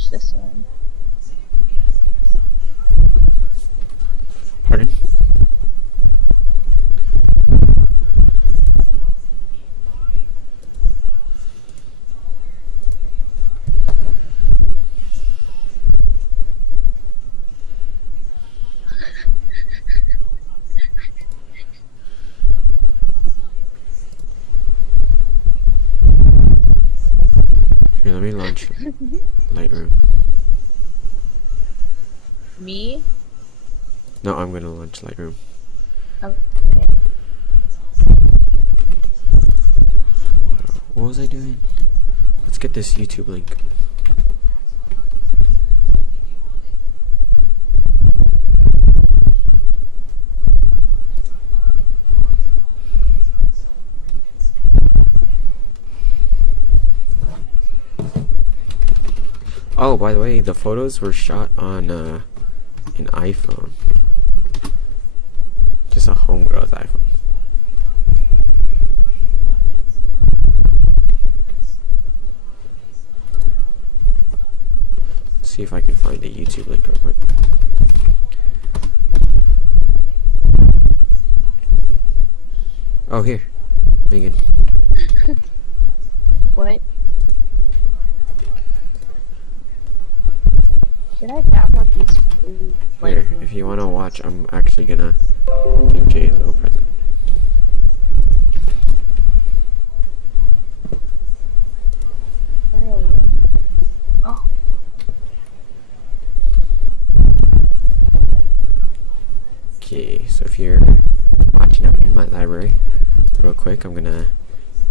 watch this one. Pardon? Here, let me launch Lightroom. Me? No, I'm gonna launch Lightroom. Okay. What was I doing? Let's get this YouTube link. Oh, by the way, the photos were shot on an iPhone. Just a homegirl's iPhone. Let's see if I can find the YouTube link real quick. Oh, here. Megan. What? Should I download these free? Here, if you want to watch, I'm actually gonna give Jay a little present. Oh. Okay, so if you're watching out in my library, real quick, I'm gonna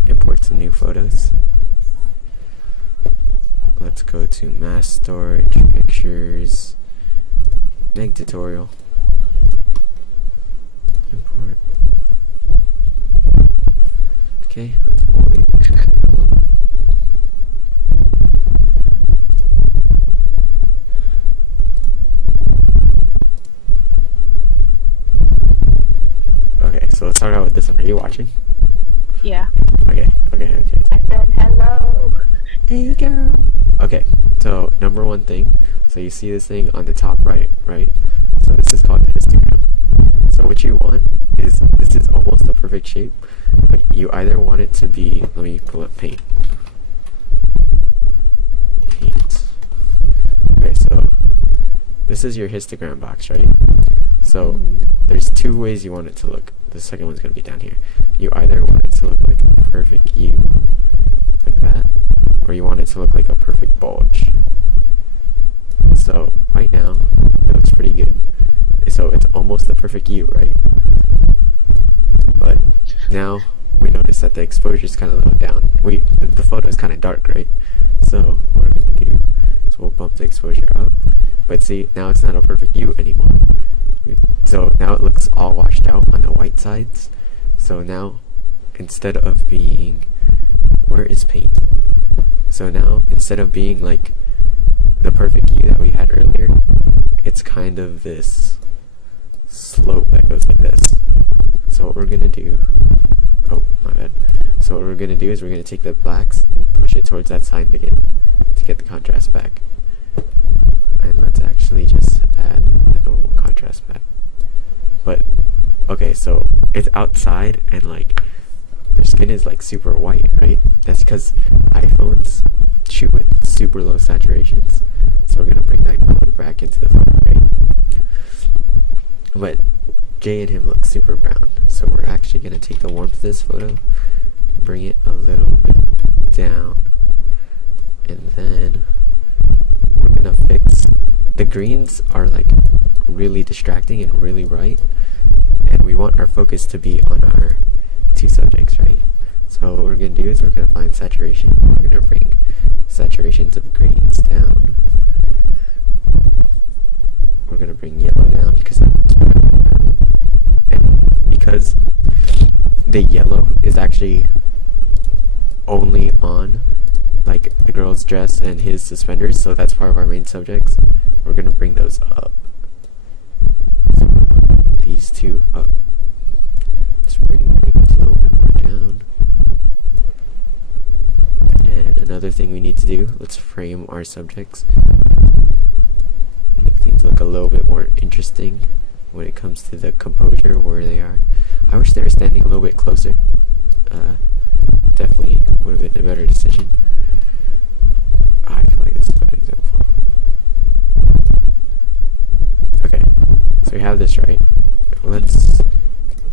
import some new photos. Let's go to mass storage, pictures, neg tutorial, import. Okay, let's pull these and develop. Okay, so let's start out with this one. Are you watching? Yeah. Okay. I said hello. Hey girl. Okay, so number one thing, so you see this thing on the top right? So this is called the histogram. So what you want is, this is almost the perfect shape, but you either want it to be, let me pull up paint. Okay, so this is your histogram box, right? So there's two ways you want it to look. The second one's going to be down here. You either want it to look like a perfect U, like that, or you want it to look like a perfect bulge. So right now it looks pretty good. So it's almost the perfect U, right? But now we notice that the exposure is kind of low down. The photo is kind of dark, right? So what we're gonna do is we'll bump the exposure up. But see, now it's not a perfect U anymore. So now it looks all washed out on the white sides. So now instead of being, where is paint? So now, instead of being like the perfect U that we had earlier, it's kind of this slope that goes like this. So what we're gonna do, oh my bad. So what we're gonna do is we're gonna take the blacks and push it towards that side again to get the contrast back. And let's actually just add the normal contrast back. But okay, so it's outside and like their skin is like super white, right? That's because iPhones shoot with super low saturations. So we're gonna bring that color back into the photo, right? But Jay and him look super brown. So we're actually gonna take the warmth of this photo, bring it a little bit down, and then we're gonna fix, the greens are like really distracting and really bright, and we want our focus to be on our two subjects, right? So what we're going to do is we're going to find saturation. We're going to bring saturations of greens down. We're going to bring yellow down because that's part of the environment. And because the yellow is actually only on like the girl's dress and his suspenders, so that's part of our main subjects, we're going to bring those up. So these two up. Let's bring greens a little bit more down. And another thing we need to do. Let's frame our subjects. Make things look a little bit more interesting when it comes to the composure where they are. I wish they were standing a little bit closer. Definitely would have been a better decision. I feel like this is a bad example. Okay, so we have this right. Let's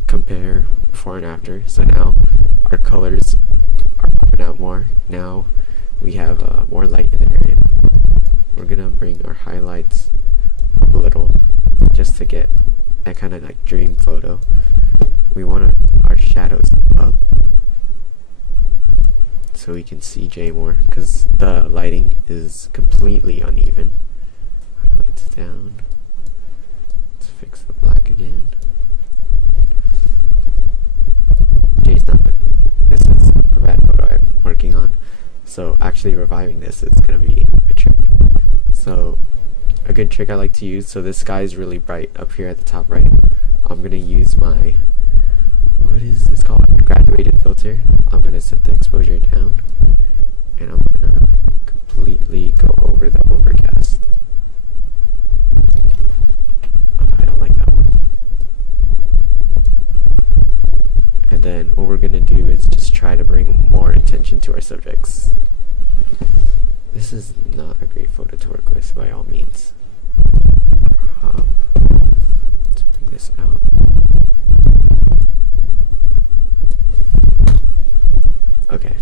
compare before and after. So now our colors are popping out more. Now we have more light in the area. We're gonna bring our highlights up a little just to get that kind of like dream photo. We want our shadows up so we can see Jay more, because the lighting is completely uneven. Highlights down. Let's fix the black again. Jay's not looking. This is a bad photo I'm working on, so actually reviving this is going to be a trick. So a good trick I like to use, so this sky is really bright up here at the top right. I'm going to use my, what is this called? Graduated filter. I'm going to set the exposure down, and I'm going to completely go over the overcast. I don't like that one. And then what we're going to do is just try to bring more attention to our subjects. This is not a great photo to work with by all means. Let's bring this out. Okay,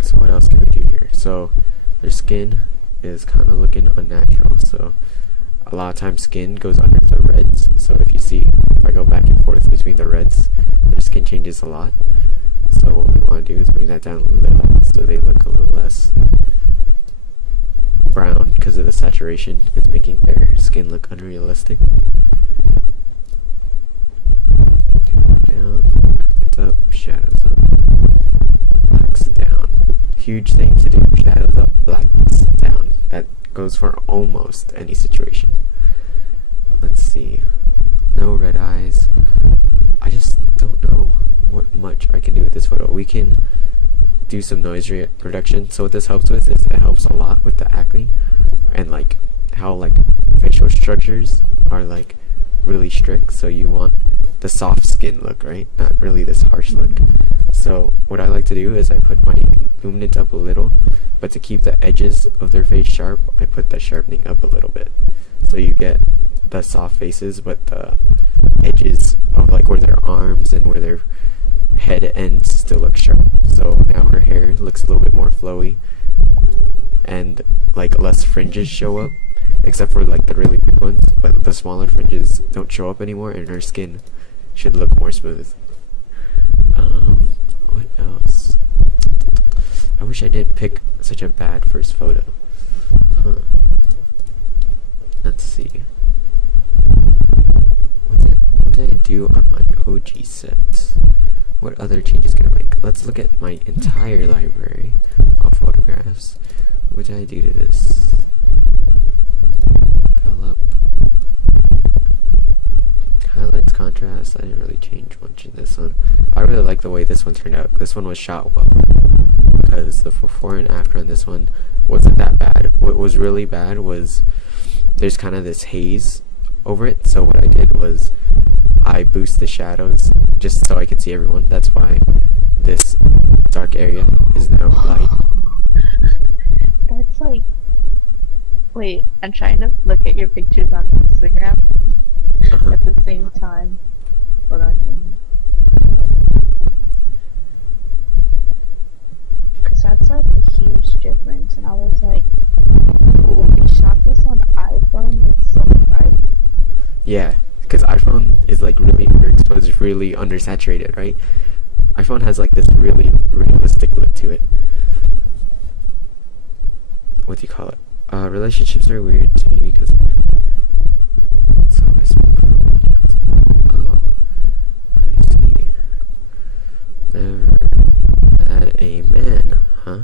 so what else can we do here? So their skin is kind of looking unnatural, so a lot of times skin goes under the reds. So if you see, if I go back and forth between the reds, their skin changes a lot. So what we want to do is bring that down a little so they look a little less brown, because of the saturation is making their skin look unrealistic. Down, lights up, shadows up, blacks down. Huge thing to do, shadows up, blacks down. That goes for almost any situation. Let's see. No red eyes. I just don't know what much I can do with this photo. We can do some noise reduction. So what this helps with is it helps a lot with the acne and like how like facial structures are like really strict. So you want the soft skin look, right? Not really this harsh look. So what I like to do is I put my luminance up a little, but to keep the edges of their face sharp, I put the sharpening up a little bit. So you get the soft faces, but the edges of like where their arms and where their head ends still look sharp. So now her hair looks a little bit more flowy and like less fringes show up, except for like the really big ones, but the smaller fringes don't show up anymore and her skin should look more smooth. What else? I wish I didn't pick such a bad first photo. Let's see. What did I do on my OG set? What other changes can I make? Let's look at my entire library of photographs. What did I do to this? Develop. Highlights, contrast. I didn't really change much in this one. I really like the way this one turned out. This one was shot well, because the before and after on this one wasn't that bad. What was really bad was there's kind of this haze over it. So what I did was I boost the shadows just so I could see everyone. That's why this dark area is now light. That's like, wait, I'm trying to look at your pictures on Instagram at the same time. Hold on. Because that's like a huge difference, and I was like, when we shot this on iPhone, it's so bright. Yeah, because iPhone is like really underexposed, really undersaturated, right? iPhone has like this really realistic look to it. What do you call it? Relationships are weird to me because, so I speak from, oh, I see. Never had a man, huh?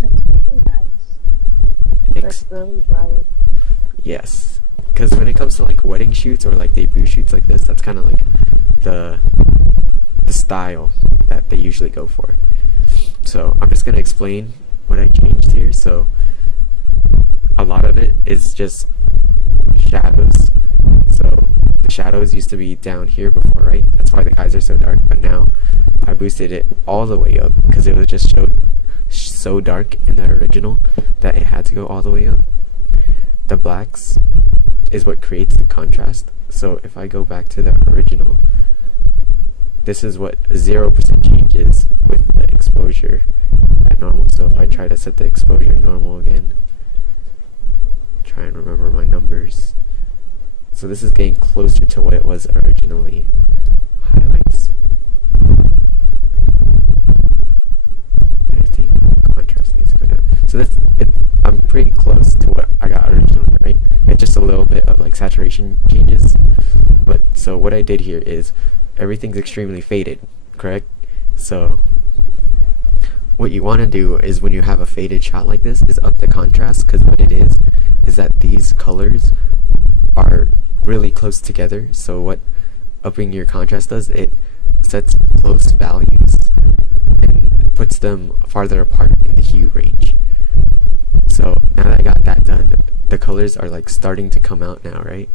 That's really nice. That's really bright. Yes, because when it comes to like wedding shoots or like debut shoots like this, that's kind of like the style that they usually go for. So I'm just going to explain what I changed here. So a lot of it is just shadows. So the shadows used to be down here before, right? That's why the guys are so dark. But now I boosted it all the way up because it was just so dark in the original that it had to go all the way up. The blacks is what creates the contrast. So if I go back to the original, this is what 0% changes with the exposure at normal. So if I try to set the exposure normal again, try and remember my numbers. So this is getting closer to what it was originally. Highlights. I think contrast needs to go down. So I'm pretty close to what I got originally, right? It's just a little bit of like saturation changes. But so what I did here is everything's extremely faded, correct? So what you want to do is when you have a faded shot like this is up the contrast, because what it is that these colors are really close together. So what upping your contrast does, it sets close values and puts them farther apart in the hue range. So now that I got that done, the colors are like starting to come out now, right?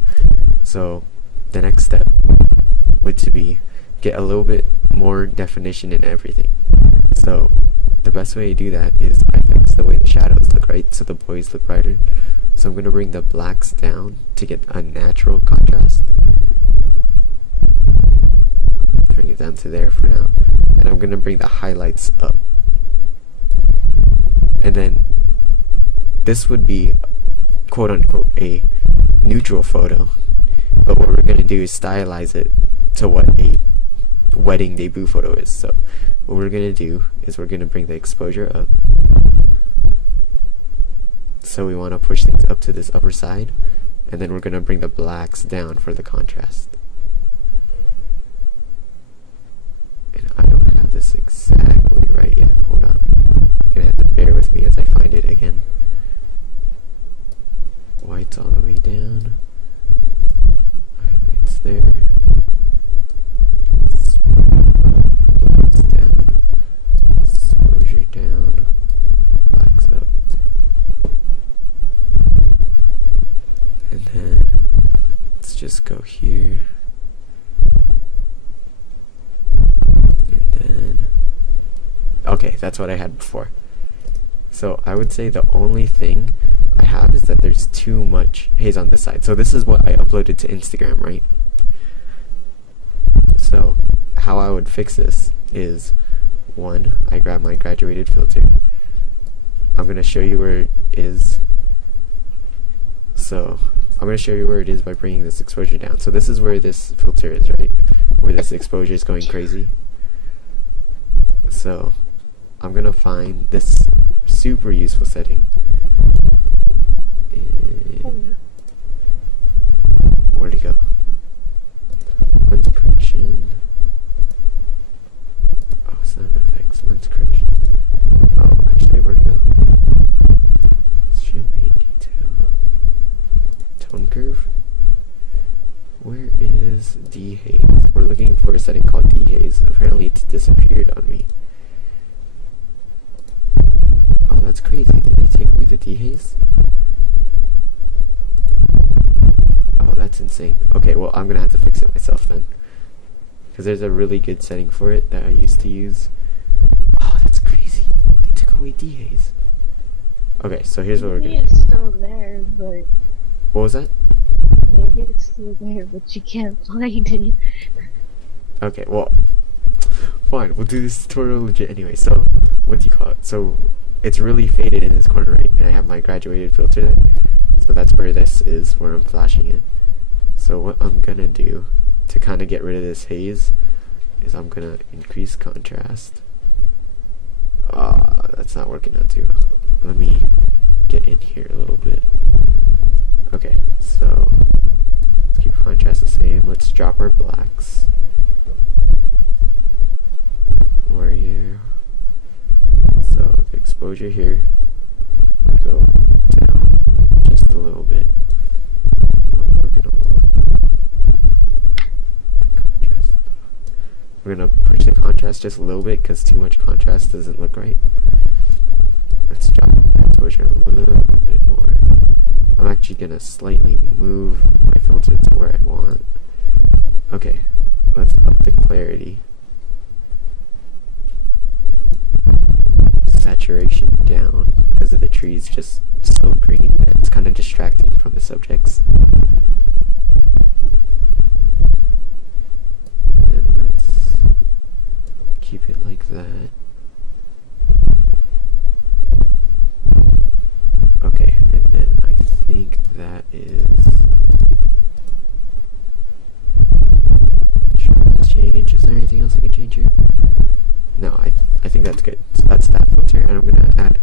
So the next step would to be get a little bit more definition in everything. So the best way to do that is I fix the way the shadows look, right? So the boys look brighter. So I'm going to bring the blacks down to get a natural contrast. Let's bring it down to there for now. And I'm going to bring the highlights up. And then this would be quote unquote a neutral photo. But what we're going to do is stylize it to what a wedding debut photo is. So what we're going to do is we're going to bring the exposure up. So we want to push things up to this upper side, and then we're going to bring the blacks down for the contrast. And I don't have this exactly right yet. Hold on. You're going to have to bear with me as I find it again. White's all the way down. Highlights there. Blacks down. Exposure down. Blacks up. And then let's just go here. And then okay, that's what I had before. So I would say the only thing I have is that there's too much haze on this side. So this is what I uploaded to Instagram, right? So how I would fix this is, one, I grab my graduated filter. I'm going to show you where it is. So I'm going to show you where it is by bringing this exposure down. So this is where this filter is, right? Where this exposure is going crazy. So I'm going to find this super useful setting. Where'd it go? Lens correction. Oh, sound effects, lens correction. Oh, actually, where'd it go? This should be detail. Tone curve. Where is dehaze? We're looking for a setting called dehaze. Apparently it's disappeared on me. Oh, that's crazy. Did they take away the dehaze? Oh, that's insane. Okay, well, I'm gonna have to fix it myself then, because there's a really good setting for it that I used to use. Oh, that's crazy. They took away dehaze. Okay, so here's what we're gonna do. Maybe it's still there, but What was that? maybe it's still there, but you can't find it. Okay, well, fine. We'll do this tutorial legit anyway. So, what do you call it? So, it's really faded in this corner, right? And I have my graduated filter there. So that's where this is, where I'm flashing it. So what I'm gonna do to kind of get rid of this haze is I'm gonna increase contrast. That's not working out too well. Let me get in here a little bit. Okay, so let's keep contrast the same. Let's drop our blacks. Where here? So the exposure here would go down just a little bit. But we're gonna want the contrast. We're gonna push the contrast just a little bit because too much contrast doesn't look right. Let's drop the exposure a little bit more. I'm actually gonna slightly move my filter to where I want. Okay, let's up the clarity. Saturation down because of the trees just so green that it's kind of distracting from the subjects. And let's keep it like that. Okay, and then I think that is. Sure, let's change. Is there anything else I can change here? No, I think that's good. So that's that filter, and I'm gonna add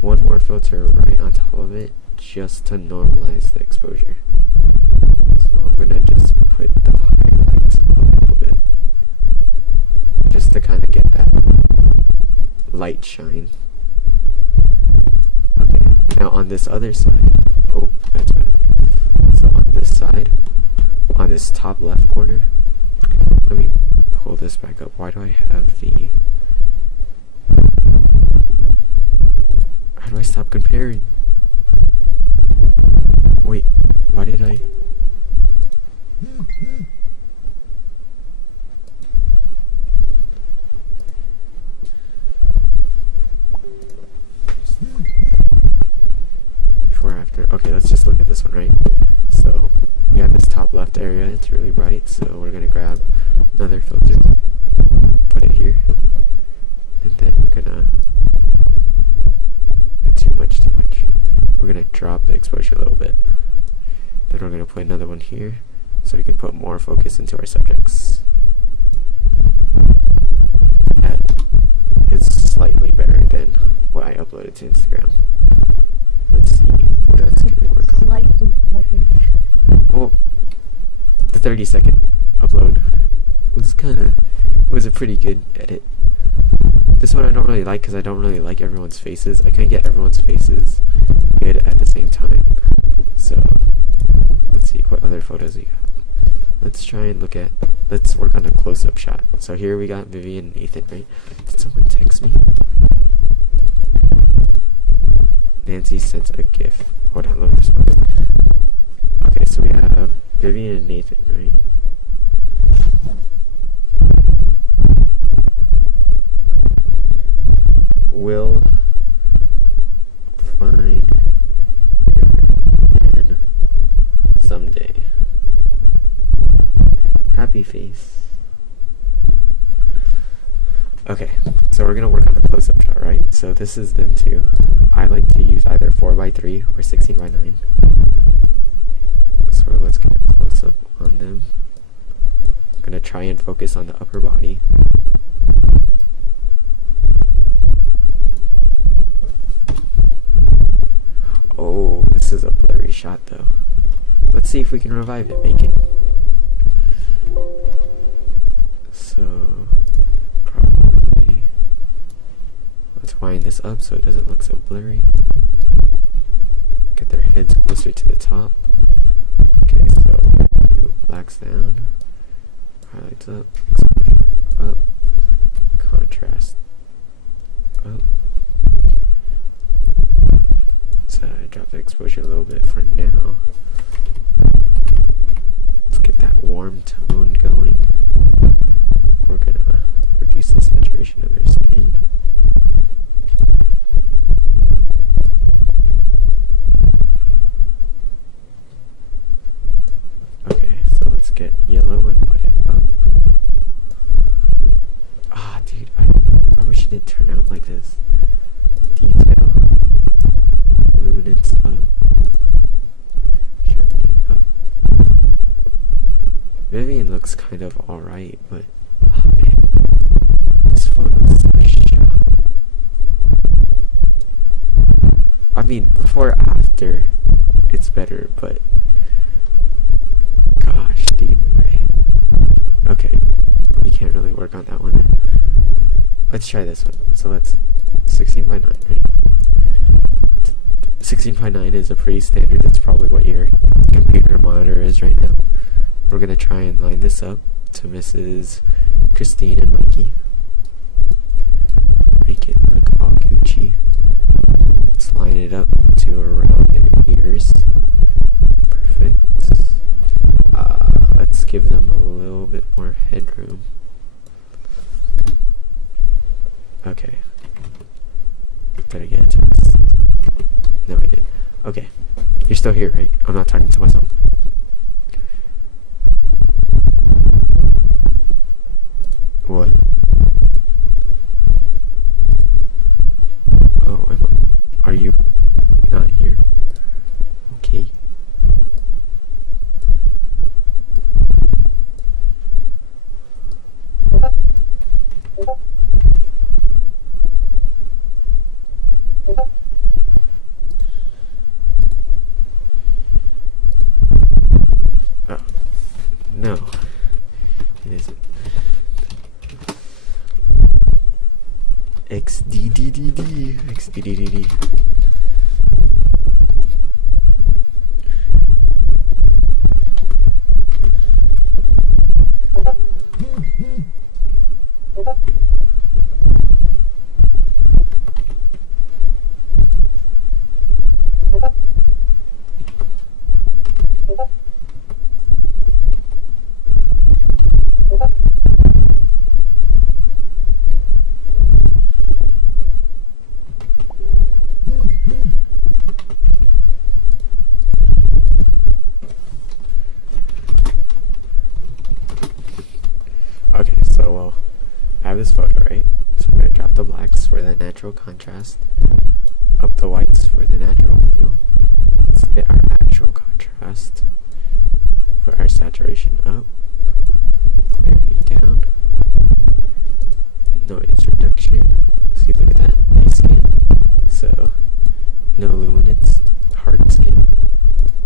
one more filter right on top of it just to normalize the exposure. So I'm gonna just put the highlights up a little bit just to kind of get that light shine. Okay, now on this other side, oh, that's bad. So on this side, on this top left corner, let me pull this back up. Why do I have the... How do I stop comparing? Wait, why did I... Before or after? Okay, let's just look at this one, right? So, we have this top left area, it's really bright, so we're gonna grab another filter, put it here, and then we're gonna... Too much. We're gonna drop the exposure a little bit. Then we're gonna put another one here, so we can put more focus into our subjects. That is slightly better than what I uploaded to Instagram. Let's see, what else can we work on? Slightly better. Well, the 30-second upload was a pretty good edit. This one I don't really like because I don't really like everyone's faces. I can't get everyone's faces good at the same time. So, let's see what other photos we got. Let's try and let's work on a close-up shot. So here we got Vivian and Nathan, right? Did someone text me? Nancy sent a GIF. Hold on, let me respond. Okay, so we have Vivian and Nathan, right? Will find your man someday. Happy face. Okay, so we're gonna work on the close-up shot, right? So this is them two. I like to use either 4:3 or 16:9. So let's get a close-up on them. I'm gonna try and focus on the upper body. Oh, this is a blurry shot though. Let's see if we can revive it, Bacon. So, probably, let's wind this up so it doesn't look so blurry. Get their heads closer to the top. Okay, so do blacks down, highlights up, exposure up, contrast up. Drop the exposure a little bit for now. Let's get that warm tone going. We're gonna reduce the saturation of their skin. Okay, so let's get yellow and put it up. Ah, dude, I wish it didn't turn out like this. Detail. Luminance up, sharpening up. Vivian looks kind of alright, but oh man, this photo is so shot. I mean, before after, it's better, but gosh, dude. Okay, we can't really work on that one then. Let's try this one. So let's 16:9, right? 16:9 is a pretty standard. That's probably what your computer monitor is right now. We're gonna try and line this up to Mrs. Christine and Mikey. Make it look all Gucci. Let's line it up to around their ears. Perfect. Let's give them a little bit more headroom. Okay. Did I get a text? No, I didn't. Okay. You're still here, right? I'm not talking to myself? What? Oh, are you not here? Okay. Oh, no. It isn't. XDDDD. Okay, so well, I have this photo, right? So I'm gonna drop the blacks for the natural contrast, up the whites for the natural feel. Let's get our actual contrast. Put our saturation up, clarity down, noise reduction. See, look at that, nice skin. So, no luminance, hard skin,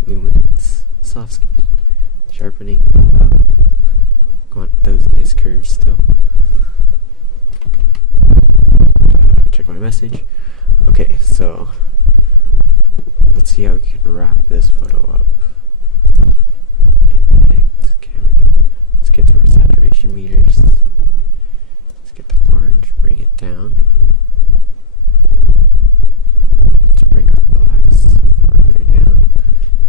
luminance, soft skin, sharpening up. Want those nice curves still. Check my message. Okay, so let's see how we can wrap this photo up. Let's get to our saturation meters. Let's get the orange, bring it down. Let's bring our blacks further down.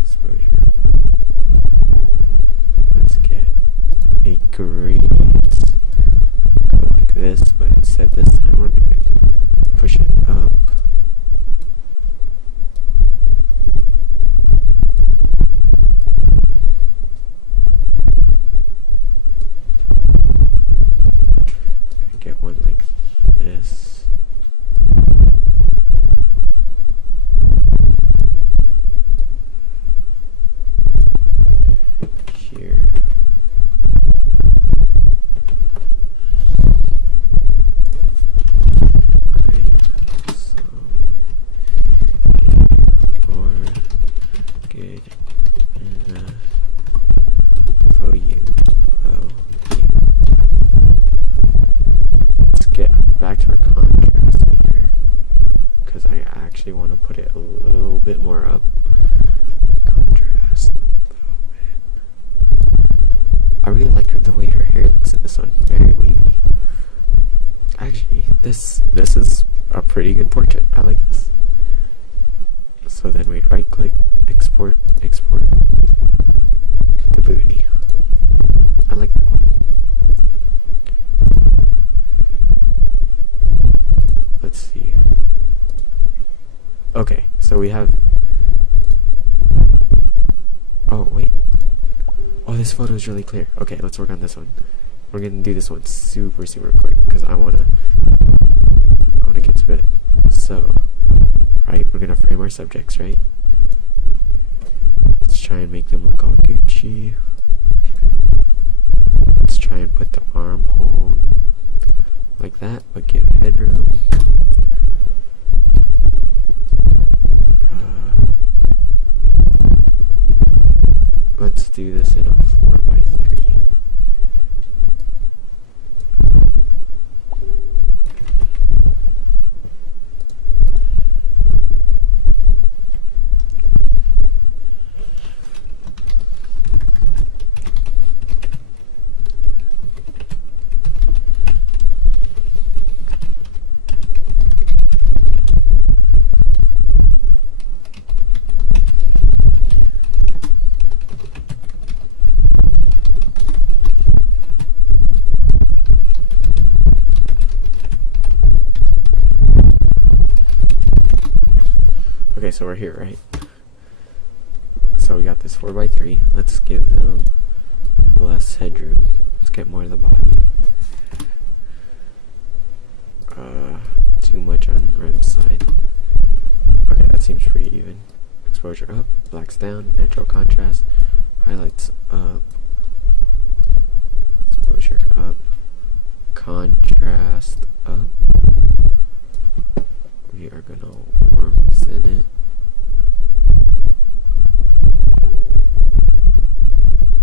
Exposure up. Let's get a gradient like this, but instead this time we're going to push it up. Get one like this. Here. Back to our contrast meter, because I actually want to put it a little bit more up. Contrast a little bit. I really like the way her hair looks in this one. Very wavy. Actually, this is a pretty good portrait. I like this. So then we'd right click, export to booty. I like that one. Let's see. Okay, so we have. Oh, wait. Oh, this photo is really clear. Okay, let's work on this one. We're gonna do this one super quick because I wanna get to bed. So, right, we're gonna frame our subjects, right? Let's try and make them look all Gucci. Let's try and put the arm hold like that, but give headroom. Let's do this in a 4x3. Okay, so we're here, right? So we got this 4x3. Let's give them less headroom. Let's get more of the body. Too much on Rem's side. Okay, that seems pretty even. Exposure up, blacks down, natural contrast, highlights up, exposure up, contrast up. We are gonna warmthen it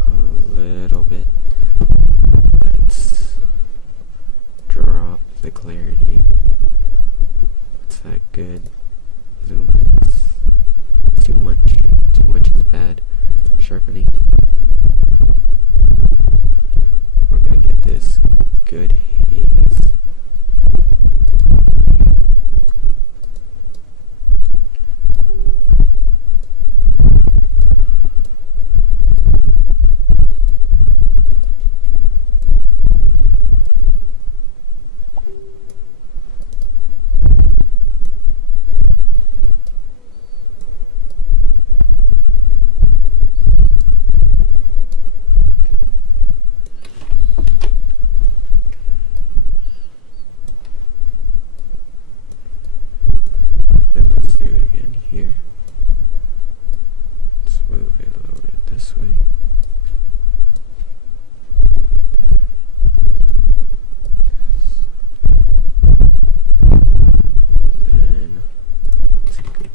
a little bit. Let's drop the clarity. It's that good. Luminance. Too much. Too much is bad. Sharpening up. We're gonna get this good haze. Then let's do it again here. Let's move it a little bit this way. And then take a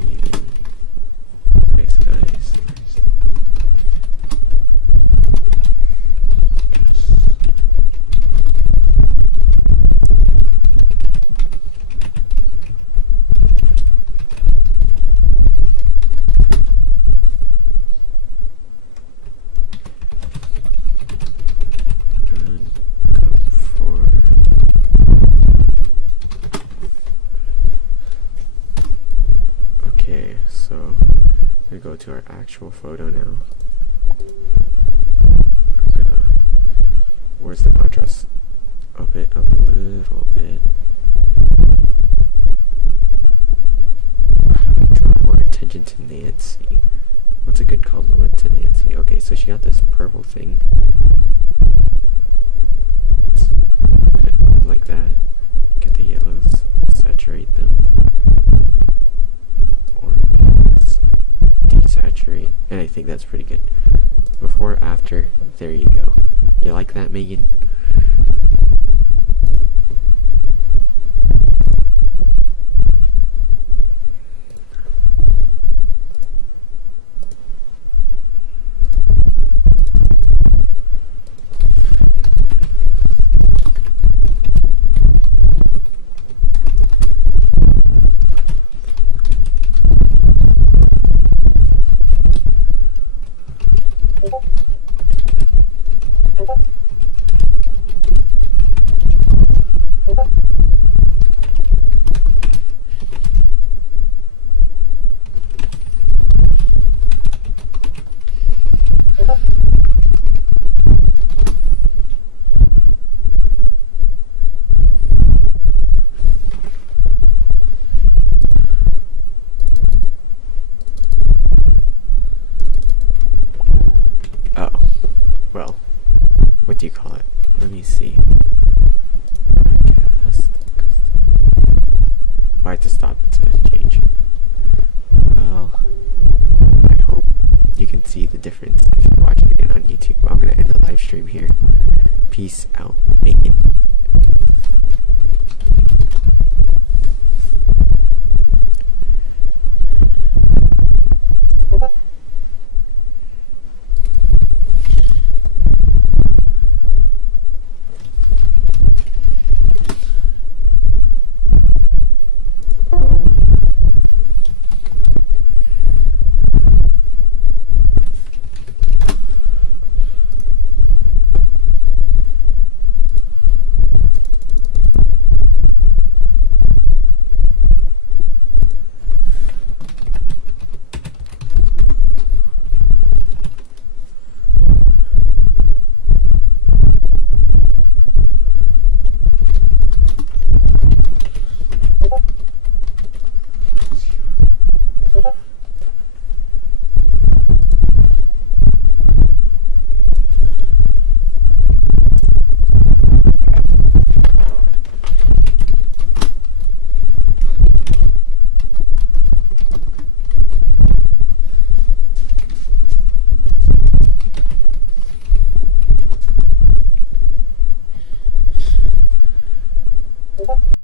even. Nice guys. Nice. Just and come forward. Okay, so we go to our actual photo now. I'm gonna, where's the contrast? Up it a little bit. How do I draw more attention to Nancy? What's a good compliment to Nancy? Okay, so she got this purple thing. Let's put it up like that. Get the yellows, saturate them. Oranges, desaturate, and I think that's pretty good. Before, after, there you go. You like that, Megan? Oh, well, what do you call it? Let me see. Broadcast. I have to stop to change. Well, I hope you can see the difference if you watch it again on YouTube. I'm gonna end the live stream here. Peace out, Megan.